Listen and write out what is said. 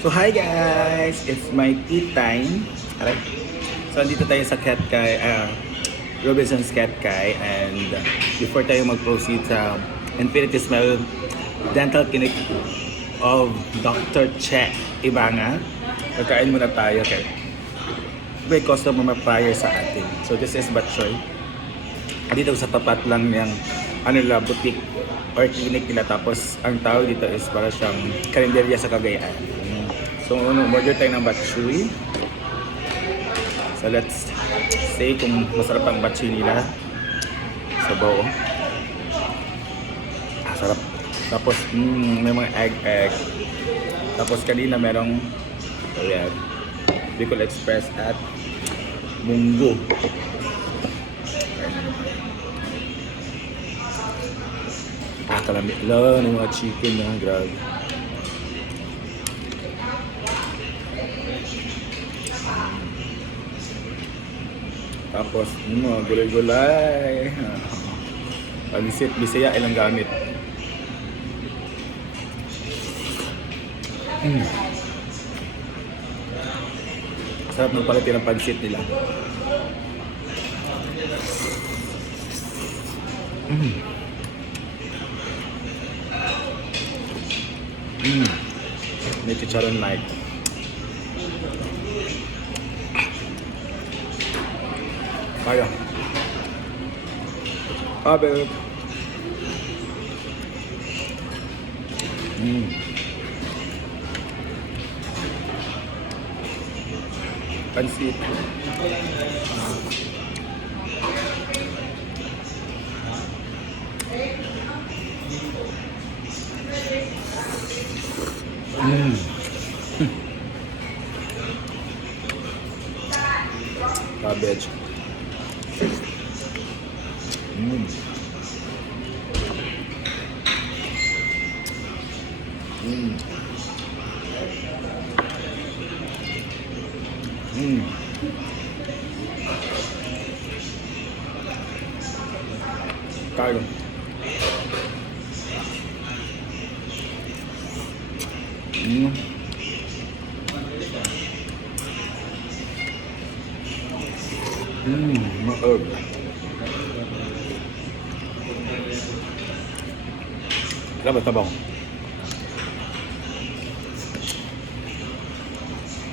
So hi guys! It's my tea time. Alright. So andito tayo sa Robinson's Cat Kai, and before tayo mag-proceed sa Infinity Smile Dental Clinic of Dr. Che Ibanga, kakain muna tayo kay may customer prior sa atin. So this is Batchoy. Dito sa tapat lang ng boutique or clinic nila, tapos ang tao dito is para siyang karinderya sa Cagayan. So order tayo ng batchoy. So let's say kung masarap ang batchoy nila. Sabaw. Sarap. Tapos may mga egg. Tapos kanina merong Bicol Express at Munggo. Kalami. Ala, ng mga chicken na. Grabe. Tapos, mga gulay-gulay. Pansit, Bisaya, ilang gamit. Sarap ng paliti ng pansit nila. May chicharon like. Kaya. Abe. Pansit. Cabbage. Kaya. Maog. Grabe tabang.